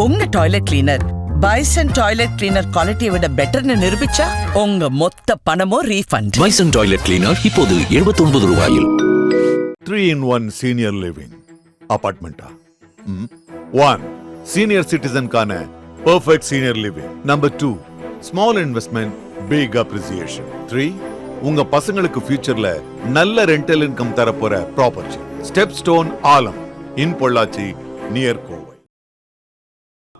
உங்க toilet cleaner bison toilet cleaner குவாலிட்டியை விட பெட்டர்னு நிரூபிச்சா உங்க மொத்த பணமும் ரீஃபண்ட். பைசன் டாய்லெட் கிளீனர் இப்போது 79 ரூபாயில். 3-in-1 senior living அபார்ட்மெண்டா? 1 senior citizen கான perfect senior living. Number 2 small investment big appreciation. 3 உங்க பசங்களுக்கு ஃபியூச்சர்ல நல்ல ரெண்டல் இன்கம் தரப்போற property. Step stone Aalam in Pollachi near Kovai.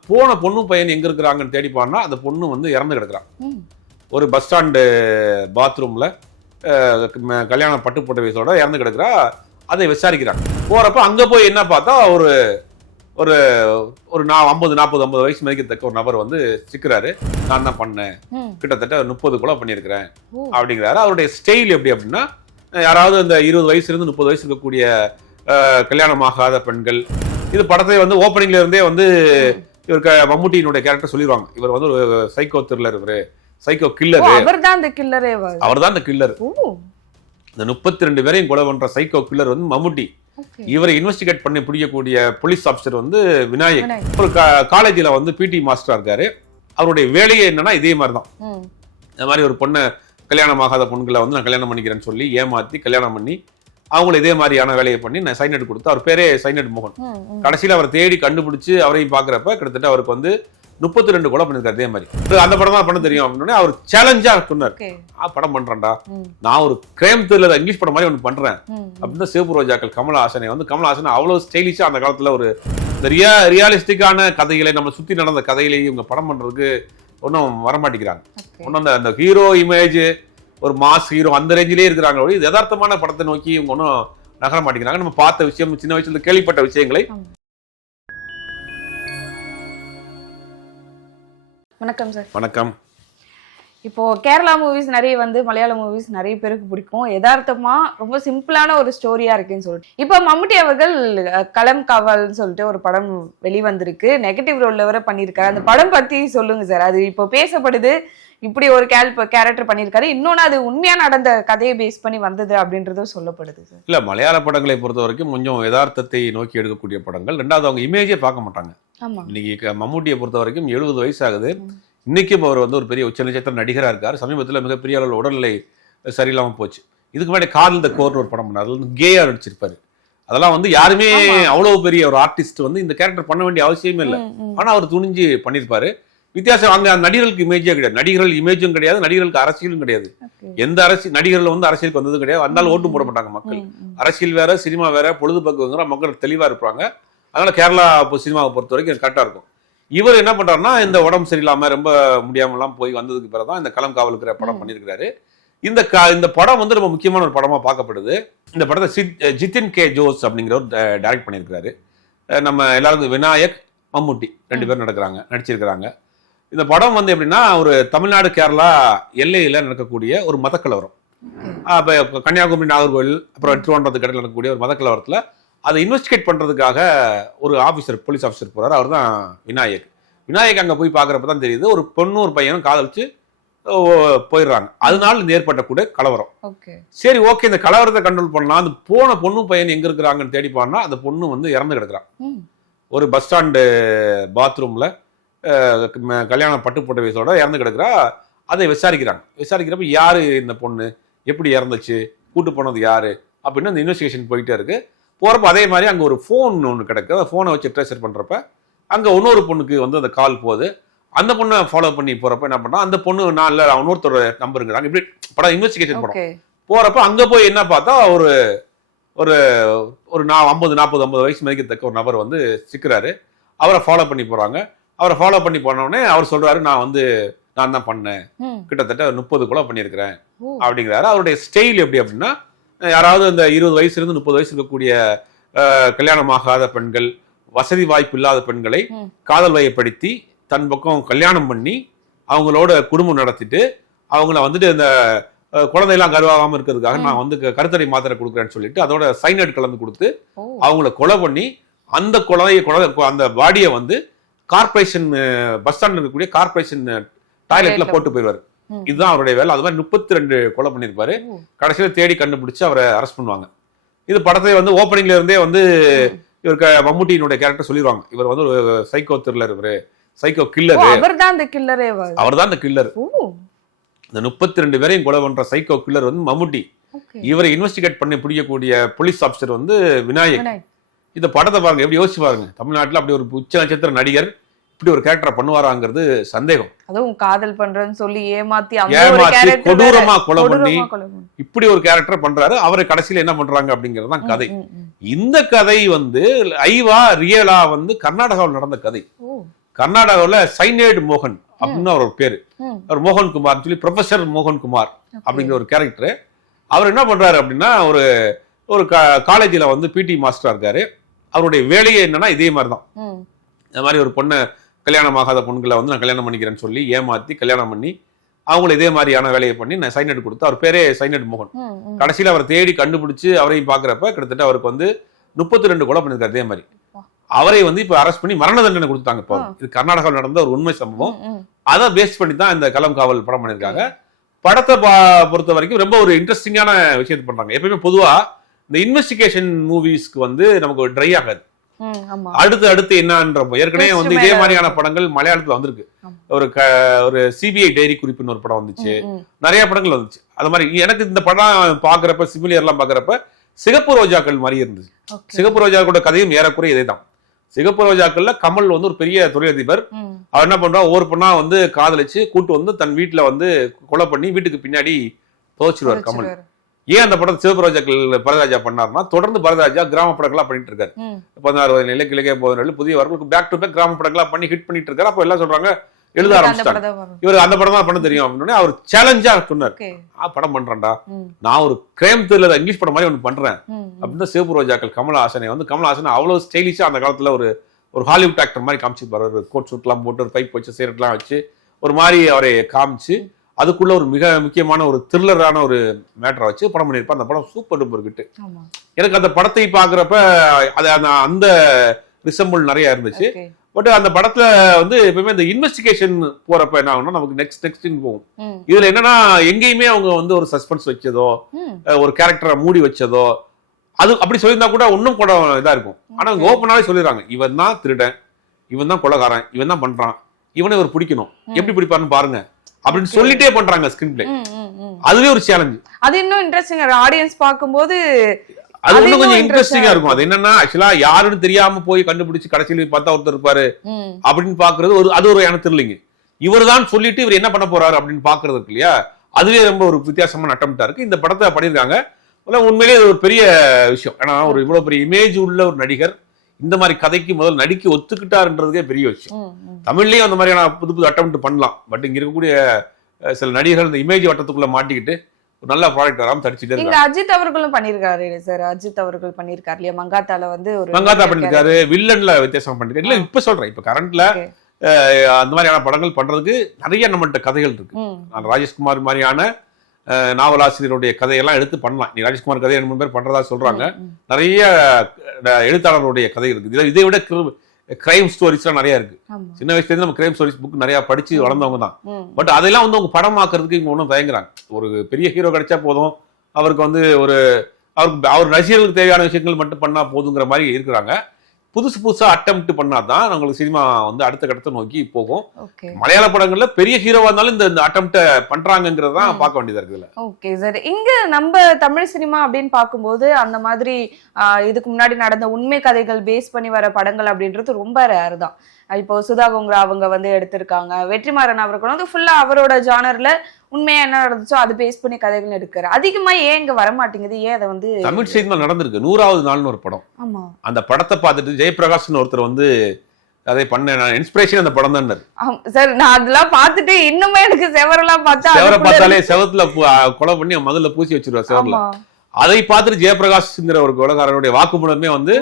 போன பொண்ணு பையன் எங்க இருக்கிறாங்கன்னு தேடி போனா அந்த பொண்ணு வந்து இறந்து கிடக்குறான். ஒரு பஸ் ஸ்டாண்டு பாத்ரூம்ல கல்யாண பட்டு போட்ட வயசோட இறந்து கிடக்குறா. அதை விசாரிக்கிறாங்க. போறப்ப அங்க போய் என்ன பார்த்தா ஒரு ஒரு ஒரு 50-40 வயசு மதிக்கத்தக்க ஒரு நபர் வந்து சிக்கிறாரு. நான் தான் பண்ணேன், கிட்டத்தட்ட 30 கொலை பண்ணியிருக்கிறேன் அப்படிங்கிறாரு. அவருடைய ஸ்டைல் எப்படி அப்படின்னா, யாராவது இந்த 20 வயசுலேருந்து 30 வயசு இருக்கக்கூடிய கல்யாணமாகாத பெண்கள், இது படத்தை வந்து ஓப்பனிங்ல இருந்தே வந்து இவர் மம்முட்டியினுடைய கேரக்டர் சொல்லிடுவாங்க. இவர் வந்து ஒரு சைக்கோ த்ரில்லர், இவரு சைக்கோ கில்லர், அவர்தான் அந்த கில்லர். இந்த 32 பேரையும் கொலை பண்ற சைக்கோ கில்லர் வந்து மம்முட்டி. இவரை இன்வெஸ்டிகேட் பண்ணி பிடிக்கக்கூடிய போலீஸ் ஆஃபீஸர் வந்து விநாயக். ஒரு காலேஜில் வந்து பிடி மாஸ்டரா இருக்காரு. அவருடைய வேலையே என்னன்னா இதே மாதிரி தான். இந்த மாதிரி ஒரு பொண்ணை கல்யாணமாகாத பொண்களை வந்து நான் கல்யாணம் பண்ணிக்கிறேன்னு சொல்லி ஏமாத்தி கல்யாணம் பண்ணி அவங்களும் இதே மாதிரியான வேலையை பண்ணி நான் சைனட் கொடுத்து, அவர் பேரே சைனட் மோகன். கடைசியில் அவரை தேடி கண்டுபிடிச்சு அவரையும் பார்க்குறப்ப கிட்டத்தட்ட அவருக்கு வந்து 32 கொலை பண்ணிருக்காரு. அதே மாதிரி அந்த படம் தான் பண்ண தெரியும் அப்படின்னு அவர் சேலஞ்சா சொன்னார். படம் பண்றேன்டா, நான் ஒரு கிரைம் த்ரில்லர் இங்கிலீஷ் படம் மாதிரி ஒன்று பண்றேன் அப்படின்னு சிவப்பு ரோஜாக்கள் கமலஹாசனை வந்து கமலஹாசன் அவ்வளவு ஸ்டைலிஷா அந்த காலத்துல ஒரு ரியாலிஸ்டிக்கான கதைகளை நம்ம சுத்தி நடந்த கதைகளையும் இவங்க படம் பண்றதுக்கு ஒன்றும் வரமாட்டேங்கிறாங்க. ஒன்னும் அந்த ஹீரோ இமேஜ், ஒரு மாஸ் ஹீரோ அந்த ரேஞ்சிலே இருக்கிறாங்க. யதார்த்தமான படத்தை நோக்கி இவங்க ஒன்றும் நகர மாட்டேங்கிறாங்க. நம்ம பார்த்த விஷயம், சின்ன வயசுல கேள்விப்பட்ட விஷயங்களை. வணக்கம் சார். வணக்கம். இப்போ கேரளா மூவிஸ் நிறைய வந்து மலையாள மூவிஸ் நிறைய பேருக்கு பிடிக்கும். யதார்த்தமா ரொம்ப சிம்பிளான ஒரு ஸ்டோரியா இருக்குன்னு சொல்லிட்டு இப்போ மம்முட்டி அவர்கள் களம் காவல்னு சொல்லிட்டு ஒரு படம் வெளிவந்திருக்கு. நெகட்டிவ் ரோல்ல வர பண்ணியிருக்காரு. அந்த படம் பத்தி சொல்லுங்க சார். அது இப்போ பேசப்படுது, இப்படி ஒரு கேரக்டர் பண்ணியிருக்காரு, இன்னொன்னு அது உண்மையா நடந்த கதையை பேஸ் பண்ணி வந்தது அப்படின்றதும் சொல்லப்படுது சார். இல்ல, மலையாள படங்களை பொறுத்த வரைக்கும் கொஞ்சம் யதார்த்தத்தை நோக்கி எடுக்கக்கூடிய படங்கள். ரெண்டாவது, அவங்க இமேஜே பார்க்க மாட்டாங்க. இன்னைக்கு மம்முட்டியை பொறுத்த வரைக்கும் 70 வயசு ஆகுது. இன்னைக்கும் அவர் வந்து ஒரு பெரிய உச்ச நட்சத்திர நடிகரா இருக்காரு. சமீபத்தில் மிகப்பெரிய அளவில் உடல்நிலை சரியில்லாம போச்சு. இதுக்கு முன்னாடி காதல் த கோர்னு ஒரு படம் பண்ணார். அதுல வந்து கேயா நடிச்சிருப்பாரு. அதெல்லாம் வந்து யாருமே அவ்வளவு பெரிய ஒரு ஆர்டிஸ்ட் வந்து இந்த கேரக்டர் பண்ண வேண்டிய அவசியமே இல்லை. ஆனா அவர் துணிஞ்சு பண்ணியிருப்பாரு. வித்தியாசம் அங்க நடிகர்களுக்கு இமேஜே கிடையாது, நடிகர்கள் இமேஜும் கிடையாது, நடிகர்களுக்கு அரசியலும் கிடையாது. எந்த நடிகர்கள் வந்து அரசியலுக்கு வந்ததும் கிடையாது. வந்தாலும் ஓட்டு போட மாட்டாங்க மக்கள். அரசியல் வேற, சினிமா வேற, பொழுதுபோக்குங்கிற மக்கள் தெளிவா இருப்பாங்க. அதனால கேரளா சினிமாவை பொறுத்த வரைக்கும் கரெக்டா இருக்கும். இவர் என்ன பண்றாருன்னா, இந்த உடம்பு சரியில்லாம ரொம்ப முடியாமலாம் போய் வந்ததுக்கு பிறகுதான் இந்த களம் காவலுக்கிற படம் பண்ணியிருக்கிறாரு. இந்த படம் வந்து ரொம்ப முக்கியமான ஒரு படமா பார்க்கப்படுது. இந்த படத்தை ஜிதின் கே ஜோஸ் அப்படிங்கிறவர் டைரக்ட் பண்ணியிருக்கிறாரு. நம்ம எல்லாருக்கும் விநாயக், மம்முட்டி 2 பேர் நடிச்சிருக்கிறாங்க. இந்த படம் வந்து எப்படின்னா, ஒரு தமிழ்நாடு கேரளா எல்லையில நடக்கக்கூடிய ஒரு மதக்கலவரம். கன்னியாகுமரி, நாகர்கோவில், அப்புறம் திருவனந்தபுரத்துக்கு இடையில நடக்கக்கூடிய ஒரு மதக்கலவரத்துல அதை இன்வெஸ்டிகேட் பண்றதுக்காக ஒரு போலீஸ் ஆஃபீஸர் போறாரு. அவர் தான் விநாயக். அங்க போய் பாக்குறப்ப தான் தெரியுது, ஒரு பொண்ணு ஒரு பையனும் காதலிச்சு போயிடுறாங்க. அதனால இந்த ஏற்பட்டக்கூடிய கலவரம். சரி, ஓகே, இந்த கலவரத்தை கண்ட்ரோல் பண்ணலாம். அந்த போன பொண்ணு பையன் எங்க இருக்கிறாங்கன்னு தேடி போனா அந்த பொண்ணு வந்து இறந்து கிடக்குறான். ஒரு பஸ் ஸ்டாண்டு பாத்ரூம்ல கல்யாண பட்டு போட்ட வயசோட இறந்து கிடக்குறா. அதை விசாரிக்கிறப்ப யாரு இந்த பொண்ணு, எப்படி இறந்துச்சு, கூட்டு போனது யாரு அப்படின்னு அந்த இன்வெஸ்டிகேஷன் போயிட்டே இருக்கு. போறப்ப அதே மாதிரி அங்க ஒரு போன் ஒன்று கிடக்கு. அந்த போனை வச்சு ட்ரேசர் பண்றப்ப அங்க இன்னொரு பொண்ணுக்கு வந்து அந்த கால் போகுது. அந்த பொண்ணை ஃபாலோ பண்ணி போறப்ப என்ன பண்ணா, அந்த பொண்ணு நான் இல்ல இன்னொருத்தர் நம்பருங்கிறாங்க. இப்படி படம் இன்வெஸ்டிகேஷன் படம் போறப்ப அங்க போய் என்ன பார்த்தா ஒரு ஒரு ஒரு 50-40 வயசு மதிக்கத்தக்க ஒரு நபர் வந்து சிக்கிறாரு. அவரை ஃபாலோ பண்ணி போறாங்க. அவரை ஃபாலோ பண்ணி போனோடனே அவர் சொல்றாரு, நான் தான் பண்ணேன், கிட்டத்தட்ட 30 கொலை பண்ணியிருக்கிறேன் அப்படிங்கிறாரு. அவருடைய ஸ்டைல் எப்படி அப்படின்னா, யாராவது இந்த 20 வயசுலேருந்து 30 வயசு இருக்கக்கூடிய கல்யாணமாகாத பெண்கள், வசதி வாய்ப்பு இல்லாத பெண்களை காதல் வயப்படுத்தி தன் பக்கம் கல்யாணம் பண்ணி அவங்களோட குடும்பம் நடத்திட்டு அவங்கள வந்துட்டு இந்த குழந்தையெல்லாம் கருவாகாம இருக்கிறதுக்காக நான் வந்து கருத்தடை மாத்திரை கொடுக்குறேன்னு சொல்லிட்டு அதோட சைனட் கலந்து கொடுத்து அவங்கள கொலை பண்ணி அந்த பாடியை வந்து கார்பரேஷன் பஸ் ஸ்டாண்ட்ல இருக்கக்கூடிய கார்பரேஷன் டாய்லெட்ல போட்டு போயிடுவாரு. இதுதான் அவருடைய வேலை. அது மாதிரி 32 கொலை பண்ணியிருப்பாரு. கடைசியில தேடி கண்டுபிடிச்சு அவரை அரெஸ்ட் பண்ணுவாங்க. இது படத்தை வந்து ஓப்பனிங்ல இருந்தே வந்து இவருக்கு மம்முட்டியினுடைய கேரக்டர் சொல்லிடுவாங்க, இவர் வந்து ஒரு சைக்கோ த்ரில்லர், இவரு சைக்கோ கில்லர், அவர்தான் அந்த கில்லரே. அவர் தான் இந்த கில்லர். இந்த 32 பேரையும் கொலை பண்ற சைக்கோ கில்லர் வந்து மம்முட்டி. இவரை இன்வெஸ்டிகேட் பண்ணி பிடிக்கக்கூடிய போலீஸ் ஆபீசர் வந்து விநாயக். இந்த படத்தை பாருங்க, எப்படி யோசிச்சு பாருங்க, தமிழ்நாட்டுல அப்படி ஒரு உச்ச நட்சத்திர நடிகர் இப்படி ஒரு கேரக்டர் பண்ணுவாராங்கிறது சந்தேகம். அதுவும் காதல் பண்றேன்னு சொல்லி ஏமாத்தி கொடூரமா கொலை பண்ணி இப்படி ஒரு கேரக்டர் பண்றாரு. அவரை கடைசியில என்ன பண்றாங்க அப்படிங்கிறது தான் கதை. இந்த கதை வந்து ஐவா ரியலா வந்து கர்நாடகாவில் நடந்த கதை. கர்நாடகாவில் சைனேட் மோகன் அப்படின்னு ஒரு பேரு, அவர் மோகன் குமார் சொல்லி ப்ரொஃபசர் மோகன் குமார் அப்படிங்கிற ஒரு கேரக்டர். அவர் என்ன பண்றாரு அப்படின்னா, ஒரு காலேஜில் வந்து பிடி மாஸ்டரா இருக்காரு. அவருடைய வேலையே என்னன்னா இதே மாதிரிதான். இந்த மாதிரி ஒரு பொண்ணை, கல்யாணம் ஆகாத பொண்ணுகளை வந்து நான் கல்யாணம் பண்ணிக்கிறேன்னு சொல்லி ஏமாத்தி கல்யாணம் பண்ணி அவங்களை இதே மாதிரியான வேலையை பண்ணி நான் சைனட் கொடுத்து, அவர் பேரே சைனட் மோகன். கடைசியில் அவரை தேடி கண்டுபிடிச்சு அவரையும் பாக்குறப்ப கிட்டத்தட்ட அவருக்கு வந்து 32 கொலை பண்ணிருக்காரு. அதே மாதிரி அவரை வந்து இப்ப அரெஸ்ட் பண்ணி மரண தண்டனை கொடுத்தாங்க. இப்போ இது கர்நாடகாவில் நடந்த ஒரு உண்மை சம்பவம். அதை பேஸ் பண்ணி தான் இந்த களம் காவல் படம் பண்ணிருக்காங்க. படத்தை பொறுத்த வரைக்கும் ரொம்ப ஒரு இன்ட்ரெஸ்டிங்கான விஷயத்தை பண்றாங்க. எப்பயுமே பொதுவா இந்த இன்வெஸ்டிகேஷன் மூவிஸ்க்கு வந்து நமக்கு ட்ரை ஆகாது. அடுத்து என்னன்றப்போ ஏற்கனவே வந்து இதே மாதிரியான படங்கள் மலையாளத்துல வந்திருக்கு. ஒரு சிபிஐ டைரி குறிப்புன்னு ஒரு படம் வந்துச்சு, நிறைய படங்கள் வந்துச்சு. அது மாதிரி எனக்கு இந்த படம் பாக்குறப்ப சிமிலியர் எல்லாம் பாக்குறப்ப சிகப்பு ரோஜாக்கள் மாதிரி இருந்துச்சு. சிகப்பு ரோஜாக்களோட கதையும் ஏறக்குறைய இதேதான். சிகப்பு ரோஜாக்கள்ல கமல் வந்து ஒரு பெரிய தொழிலதிபர். அவர் என்ன பண்றா, ஒவ்வொரு பொண்ணா வந்து காதலிச்சு கூட்டு வந்து தன் வீட்டுல வந்து கொலை பண்ணி வீட்டுக்கு பின்னாடி துவச்சிருவார் கமல். ஏன் அந்த படத்தை சிவப்பு ரோஜாக்கள் பரதராஜா பண்ணாருன்னா, தொடர்ந்து பரதராஜா கிராம படங்களா பண்ணிட்டு இருக்காரு. 16 நிலை கிழக்கே போகிற புதியவர்களுக்கு பேக் டு பேக் கிராம படங்களா பண்ணி ஹிட் பண்ணிட்டு இருக்காரு. அப்ப எல்லாம் சொல்றாங்க எழுத ஆரம்பிச்சிட்டாங்க, இவர் அந்த படம் தான் பண்ண தெரியும் அப்படின்னு. அவர் சேலஞ்சா சொன்னார், படம் பண்றேன்டா, நான் ஒரு கிரைம் த்ரில்லர் இங்கிலீஷ் படம் மாதிரி ஒன்று பண்றேன் அப்படின்னு. சிவப்பு ரோஜாக்கள் கமல்ஹாசனை வந்து கமல்ஹாசன் அவ்வளவு ஸ்டைலிஷா அந்த காலத்துல ஒரு ஹாலிவுட் ஆக்டர் மாதிரி காமிச்சிருப்பாரு. ஒரு கோட் சூட் எல்லாம் போட்டு ஒரு பைப் வச்சு சீரட்லாம் வச்சு ஒரு மாதிரி அவரை காமிச்சு அதுக்குள்ள ஒரு மிக முக்கியமான ஒரு த்ரில்லரான ஒரு மேட்டரை வச்சு படம் பண்ணியிருப்பா. அந்த படம் சூப்பர் டூப்பர் கிட்டு. எனக்கு அந்த படத்தை பாக்குறப்ப அது அந்த ரிசம்பிள் நிறைய இருந்துச்சு. பட் அந்த படத்துல வந்து எப்பவுமே இந்த இன்வெஸ்டிகேஷன் போறப்ப என்ன ஆகும்னா நமக்கு நெக்ஸ்ட் போகும். இதுல என்னன்னா எங்கேயுமே அவங்க வந்து ஒரு சஸ்பென்ஸ் வச்சதோ ஒரு கேரக்டரை மூடி வச்சதோ அது அப்படி சொல்லியிருந்தா கூட இன்னும் கூட இதா இருக்கும். ஆனா அவங்க ஓப்பனாவே சொல்லிடுறாங்க, இவன் தான் திருடன், இவன் தான் கொலைகாரன், இவன் தான் பண்றான், இவனை ஒரு பிடிக்கணும், எப்படி பிடிப்பாருன்னு பாருங்க அப்படின்னு சொல்லிட்டே பண்றாங்க ஸ்கிரீன் பிளே. அதுவே ஒரு சேலஞ்ச். அது இன்னும் இன்ட்ரெஸ்டிங்கா ஆடியன்ஸ் பாக்கும்போது அது இன்னும் கொஞ்சம் இன்ட்ரெஸ்டிங்கா இருக்கும். அது என்னன்னா ஆக்சுவலா யாருன்னு தெரியாம போய் கண்டுபிடிச்சு கடைசியில பார்த்தா ஒருத்தர் இருப்பாரு அப்படின்னு பாக்குறது அது ஒரு எனக்கு தெரியலைங்க. இவர் தான் சொல்லிட்டு இவர் என்ன பண்ண போறாரு அப்படின்னு பாக்குறது இருக்கு இல்லையா, அதுவே ரொம்ப ஒரு வித்தியாசமான அட்டம்ப்டா இருக்கு. இந்த படத்தை பண்ணிருக்காங்க. உண்மையிலேயே ஒரு பெரிய விஷயம். ஏன்னா ஒரு இவ்வளவு பெரிய இமேஜ் உள்ள ஒரு நடிகர் இந்த மாதிரி கதைக்கு முதல் நடிக்க ஒத்துக்கிட்டாருன்றதுக்கே பெரிய விஷயம். தமிழ்லயும் அந்த மாதிரியான புது அட்டெம்ப்ட் பண்ணலாம். பட் இங்க இருக்கக்கூடிய சில நடிகர்கள் இந்த இமேஜ் வட்டத்துக்குள்ள மாட்டிக்கிட்டு ஒரு நல்ல ப்ராடக்ட் வராம தடிச்சிட்டே இருக்காங்க. அஜித் அவர்களும் பண்ணிருக்காரு சார். அஜித் அவர்கள் பண்ணிருக்காரு இல்லையா, மங்காத்தால வந்து ஒரு மங்காத்தா பண்ணிருக்காரு, வில்லன்ல வித்தியாசம் பண்ணிருக்காரு. இல்ல இப்ப சொல்றேன், இப்ப கரண்ட்ல அந்த மாதிரியான படங்கள் பண்றதுக்கு நிறைய நம்மள்ட்ட கதைகள் இருக்கு. ராஜேஷ்குமார் மாதிரியான நாவலாசிரியருடைய கதையெல்லாம் எடுத்து பண்ணலாம். நீ ராஜேஷ்குமார் கதையை 2-3 பேர் பண்றதா சொல்றாங்க. நிறைய எழுத்தாளருடைய கதை இருக்கு. இதை விட கிரைம் ஸ்டோரிஸ் எல்லாம் நிறைய இருக்கு. சின்ன வயசுல இருந்து நம்ம கிரைம் ஸ்டோரிஸ் புக் நிறைய படிச்சு வளர்ந்தவங்க தான். பட் அதெல்லாம் வந்து அவங்க படமாக்குறதுக்கு இவங்க ஒன்றும் தயங்குறாங்க. ஒரு பெரிய ஹீரோ கிடைச்சா போதும், அவருக்கு வந்து அவர் ரசிகர்களுக்கு தேவையான விஷயங்கள் மட்டும் பண்ணா போதுங்கிற மாதிரி இருக்கிறாங்க. புதுசா அட்டெம்ப்ட் பண்ணாதான் நம்மளுக்கு சினிமா வந்து அடுத்த கட்டத்தை நோக்கி போகும். மலையாள படங்கள்ல பெரிய ஹீரோவா இருந்தாலும் இந்த அட்டெம்ப்ட் பண்றாங்கிறத பார்க்க வேண்டியதா இருக்குல்ல. ஓகே சார், இங்க நம்ம தமிழ் சினிமா அப்படின்னு பார்க்கும்போது அந்த மாதிரி இதுக்கு முன்னாடி நடந்த உண்மை கதைகள் பேஸ் பண்ணி வர படங்கள் அப்படின்றது ரொம்ப ரேர் தான். இப்போ சுதா கோங்கரா அவங்க வந்து எடுத்திருக்காங்க, வெற்றிமாறன் அவர்கள் வந்து ஃபுல்லா அவரோட ஜானர்ல உண்மையா என்ன நடந்துச்சோ அது பேஸ் பண்ணி கதைகள் எடுக்கிறாரு. அதிகமா ஏன் இங்க வர மாட்டேங்குது, ஏன் அதை வந்து தமிழ் சினிமா நடந்திருக்கு. 100வது நாள்னு ஒரு படம், அந்த படத்தை பார்த்துட்டு ஜெயபிரகாஷ்னு ஒருத்தர் வந்து அதை பண்ண இன்ஸ்பிரேஷன் அந்த படம் தான் சார். நான் அதெல்லாம் பார்த்துட்டு இன்னுமே எனக்கு செவரெல்லாம் பார்த்தாலே செவத்துல கொலை பண்ணி முதல்ல பூசி வச்சிருவா செவர்ல. அதை பார்த்துட்டு ஜெயபிரகாஷ்ங்கிற ஒரு கொலைகாரனுடைய வாக்குமூலமே வந்து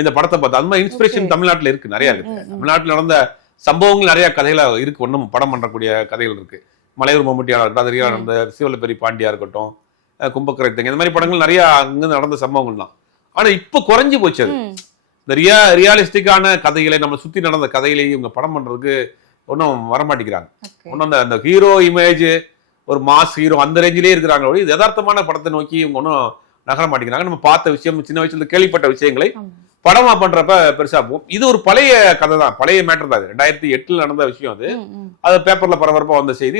இந்த படத்தை பார்த்து அந்த மாதிரி இன்ஸ்பிரேஷன் தமிழ்நாட்டுல இருக்கு, நிறைய இருக்கு. தமிழ்நாட்டுல நடந்த சம்பவங்கள் நிறைய கதைகளா இருக்கு. ஒன்னும் படம் பண்றக்கூடிய கதைகள் இருக்கு. மலையூர் மம்முட்டியாரா இருக்கட்டும், நடந்த சிவலப்பெரி பாண்டியா இருக்கட்டும், கும்பக்கரைத்தங்க, இந்த மாதிரி படங்கள் நிறைய அங்க நடந்த சம்பவங்கள் தான். ஆனா இப்ப குறைஞ்சு போச்சு. அது இந்த ரியாலிஸ்டிக்கான கதைகளை நம்ம சுத்தி நடந்த கதைகளை இவங்க படம் பண்றதுக்கு ஒன்னும் வரமாட்டேங்கிறாங்க. ஒன்னும் அந்த ஹீரோ இமேஜ் ஒரு மாஸ் ஹீரோ அந்த ரேஞ்சிலே இருக்கிறாங்க. இது யதார்த்தமான படத்தை நோக்கி இவங்க ஒன்னும் நகர மாட்டேங்கிறாங்க. நம்ம பார்த்த விஷயம், சின்ன வயசுல கேள்விப்பட்ட விஷயங்களை படமா பண்றப்ப பெருசா போகும். இது ஒரு பழைய கதை தான், பழைய மேட்டர் தான். 2008 நடந்த விஷயம் அது. அது பேப்பர்ல பரபரப்பா வந்த செய்தி.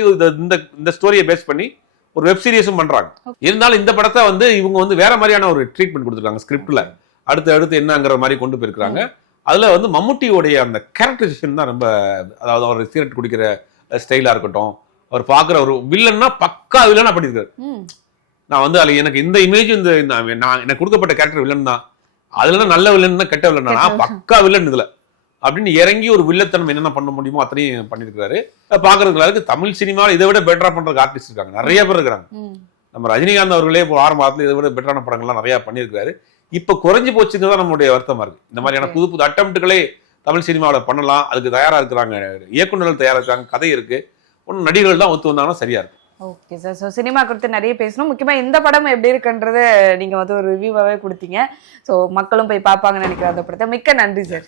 இந்த ஸ்டோரியை பேஸ் பண்ணி ஒரு வெப் சீரிஸும் பண்றாங்க. இருந்தாலும் இந்த படத்தை வந்து இவங்க வந்து வேற மாதிரியான ஒரு ட்ரீட்மெண்ட் கொடுத்துருக்காங்க ஸ்கிரிப்ட்ல. அடுத்து என்னங்கிற மாதிரி கொண்டு போயிருக்காங்க. அதுல வந்து மம்முட்டியோடைய அந்த கேரக்டரைசேஷன் தான் ரொம்ப, அதாவது அவர் சிகரெட் குடிக்கிற ஸ்டைலா இருக்கட்டும், அவர் பாக்குற ஒரு வில்லன்னா பக்கா வில்லனா பண்ணிருக்காரு. நான் வந்து அதுல எனக்கு இந்த இமேஜ் எனக்கு கொடுக்கப்பட்ட கேரக்டர் வில்லன் தான். அதுல நல்ல வில்லன் கெட்ட வில்லன் பக்கா வில்லன் இதுல அப்படின்னு இறங்கி ஒரு வில்லத்தனம் என்னென்ன பண்ண முடியுமோ அத்தனையும் பண்ணிருக்காரு. பாக்குறதுக்கு தமிழ் சினிமாவில் இதை விட பெட்டரா பண்றதுக்கு ஆர்டிஸ்ட் இருக்காங்க, நிறைய பேர் இருக்காங்க. நம்ம ரஜினிகாந்த் அவர்களே இப்போ 6 மாதத்துல இதை விட பெட்டரான படங்கள்லாம் நிறைய பண்ணியிருக்காரு. இப்ப குறைஞ்சு போச்சுங்கிறதா நம்மளுடைய வருத்தமா இருக்கு. இந்த மாதிரியான புது அட்டம்ப்டுகளே தமிழ் சினிமாவில் பண்ணலாம், அதுக்கு தயாரா இருக்கிறாங்க, இயக்குநர்கள் தயாரா இருக்காங்க, கதை இருக்கு, ஒன்னும் நடிகர்கள் தான் ஒத்து வந்தாங்கன்னா சரியா இருக்கும். Okay sir. ஸோ சினிமா குறித்து நிறைய பேசணும். முக்கியமா இந்த படம் எப்படி இருக்குன்றது நீங்க வந்து ஒரு ரிவ்யூவாவே கொடுத்தீங்க. ஸோ மக்களும் போய் பார்ப்பாங்கன்னு நினைக்கிறேன் அந்த படத்தை. மிக்க நன்றி சார்.